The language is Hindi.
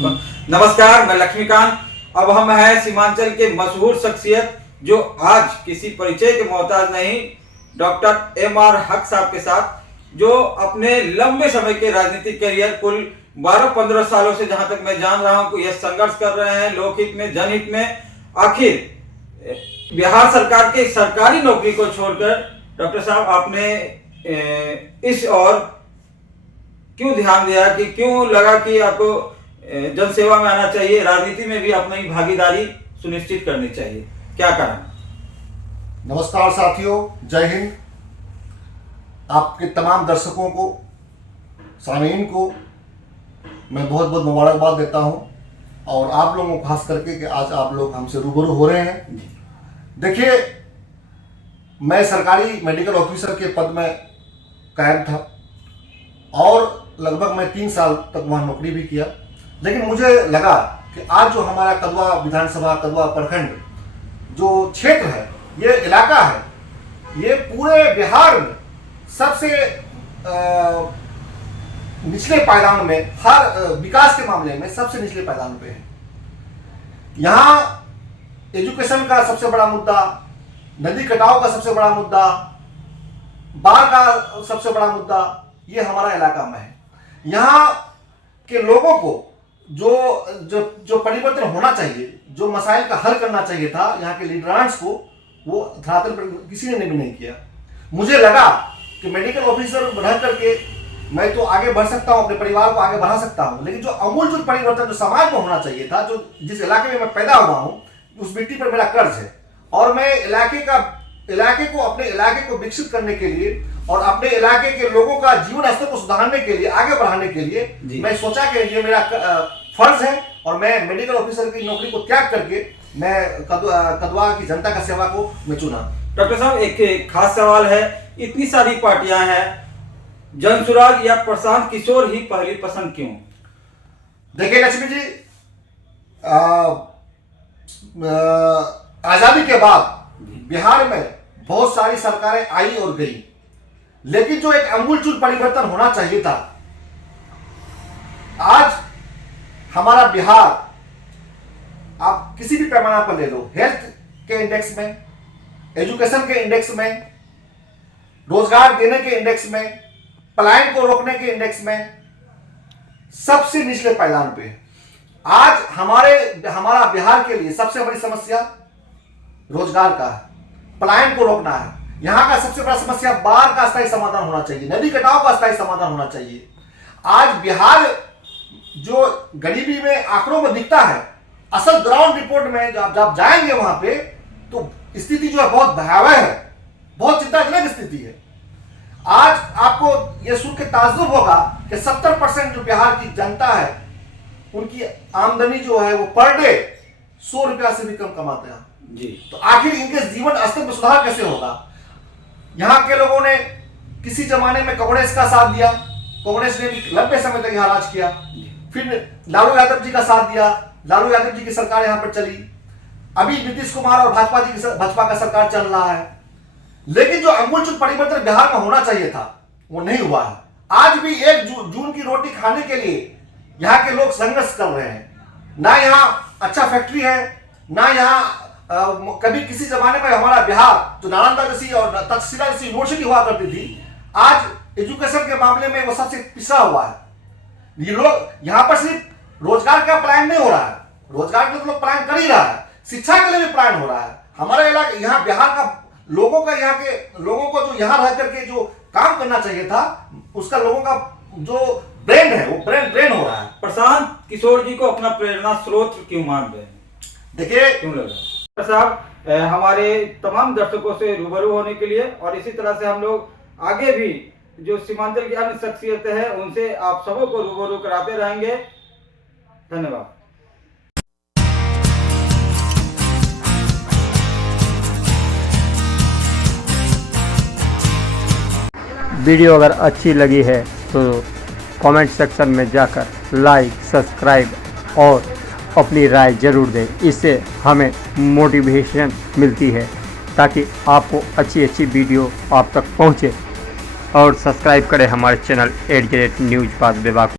नमस्कार, मैं लक्ष्मीकांत। अब हम हैं सीमांचल के मशहूर शख्सियत जो आज किसी परिचय के मोहताज नहीं, डॉक्टर एम.आर. हक साहब के साथ, जो अपने लंबे समय के राजनीतिक करियर कुल 12-15 सालों से, जहां तक मैं जान रहा हूं, यह संघर्ष कर रहे हैं लोकहित में, जनहित में। आखिर बिहार सरकार के सरकारी नौकरी को छोड़कर डॉक्टर साहब आपने इस और क्यों ध्यान दिया, कि क्यों लगा कि आपको जनसेवा में आना चाहिए, राजनीति में भी अपनी भागीदारी सुनिश्चित करनी चाहिए, क्या कारण? नमस्कार साथियों, जय हिंद। आपके तमाम दर्शकों को, सामीन को मैं बहुत बहुत मुबारकबाद देता हूं, और आप लोगों को खास करके कि आज आप लोग हमसे रूबरू हो रहे हैं। देखिए, मैं सरकारी मेडिकल ऑफिसर के पद में कायम था और लगभग मैं 3 साल तक वहाँ नौकरी भी किया। लेकिन मुझे लगा कि आज जो हमारा कदवा विधानसभा, कदवा प्रखंड जो क्षेत्र है, ये इलाका है, ये पूरे बिहार में सबसे निचले पायदान में, हर विकास के मामले में सबसे निचले पायदान पे है। यहाँ एजुकेशन का सबसे बड़ा मुद्दा, नदी कटाव का सबसे बड़ा मुद्दा, बाढ़ का सबसे बड़ा मुद्दा, ये हमारा इलाका में है। यहाँ के लोगों को जो जो जो परिवर्तन होना चाहिए, जो मसाइल का हल करना चाहिए था यहाँ के लीडरांस को, वो धरातल पर किसी ने भी नहीं किया। मुझे लगा कि मेडिकल ऑफिसर बढ़ करके मैं तो आगे बढ़ सकता हूँ, अपने परिवार को आगे बढ़ा सकता हूँ, लेकिन जो अमूलचूल परिवर्तन जो समाज में होना चाहिए था, जो जिस इलाके में मैं पैदा हुआ हूँ, उस मिट्टी पर मेरा कर्ज है। और मैं अपने इलाके को विकसित करने के लिए और अपने इलाके के लोगों का जीवन स्तर को सुधारने के लिए, आगे बढ़ाने के लिए मैं सोचा कि ये मेरा फर्ज है, और मैं मेडिकल ऑफिसर की नौकरी को त्याग करके मैं कदवा की जनता का सेवा को मैं चुना। डॉक्टर साहब, एक खास सवाल है, इतनी सारी पार्टियां हैं, जनसुराग या प्रशांत किशोर ही पहली पसंद क्यों? देखिए लक्ष्मी जी, आजादी के बाद बिहार में बहुत सारी सरकारें आई और गई, लेकिन जो एक अमूलचूल परिवर्तन होना चाहिए था, आज हमारा बिहार, आप किसी भी पैमाना पर ले लो, हेल्थ के इंडेक्स में, एजुकेशन के इंडेक्स में, रोजगार देने के इंडेक्स में, पलायन को रोकने के इंडेक्स में, सबसे निचले पायदान पे। आज हमारा बिहार के लिए सबसे बड़ी समस्या रोजगार का है, पलायन को रोकना है। यहाँ का सबसे बड़ा समस्या बाढ़ का स्थायी समाधान होना चाहिए, नदी कटाव का स्थायी समाधान होना चाहिए। आज बिहार जो गरीबी में आंकड़ों में दिखता है, असल ग्राउंड रिपोर्ट में जब जाएंगे वहां पे, तो स्थिति जो है बहुत भयावह है, बहुत चिंताजनक स्थिति है। आज आपको यह सुन के ताज्जुब होगा कि 70% जो बिहार की जनता है, उनकी आमदनी जो है वो पर डे 100 रुपया से भी कम कमाते हैं जी। तो आखिर इनके जीवन स्तर में सुधार कैसे होगा? यहाँ के लोगों ने किसी जमाने में कांग्रेस का साथ दिया, कांग्रेस ने भी लंबे समय तक यहाँ राज किया, फिर लालू यादव जी का साथ दिया, लालू यादव जी की सरकार यहाँ पर चली, अभी नीतीश कुमार और भाजपा का सरकार चल रहा है। लेकिन जो अमूलचूल परिवर्तन बिहार में होना चाहिए था, वो नहीं हुआ है। आज भी 1 जून की रोटी खाने के लिए यहाँ के लोग संघर्ष कर रहे हैं। ना यहाँ अच्छा फैक्ट्री है, ना यहाँ कभी किसी जमाने में हमारा बिहार जो नालंदा जैसी और तक्षशिला जैसी यूनिवर्सिटी हुआ करती थी, आज एजुकेशन के मामले में वो सबसे पिछड़ा हुआ है। ये लोग यहाँ पर सिर्फ रोजगार का प्लान नहीं हो रहा है, रोजगार के लिए तो लोग प्लान कर ही रहा है, शिक्षा के लिए भी प्लान हो रहा है। हमारे इलाके, यहाँ बिहार का लोगों का, यहाँ के लोगों को जो यहाँ रह करके जो काम करना चाहिए था, उसका लोगों का जो ब्रेन है, वो ब्रेन हो रहा है। प्रशांत किशोर जी को अपना प्रेरणा स्रोत क्यों मान रहे हैं? देखिए, क्यों लग रहा है साहब, हमारे तमाम दर्शकों से रूबरू होने के लिए, और इसी तरह से हम लोग आगे भी जो सीमांचल की अन्य शख्सियतें हैं, उनसे आप सबों को रूबरू कराते रहेंगे। धन्यवाद। वीडियो अगर अच्छी लगी है तो कमेंट सेक्शन में जाकर लाइक, सब्सक्राइब और अपनी राय ज़रूर दें। इससे हमें मोटिवेशन मिलती है ताकि आपको अच्छी अच्छी वीडियो आप तक पहुँचे। और सब्सक्राइब करें हमारे चैनल @न्यूज़ पास विभाग।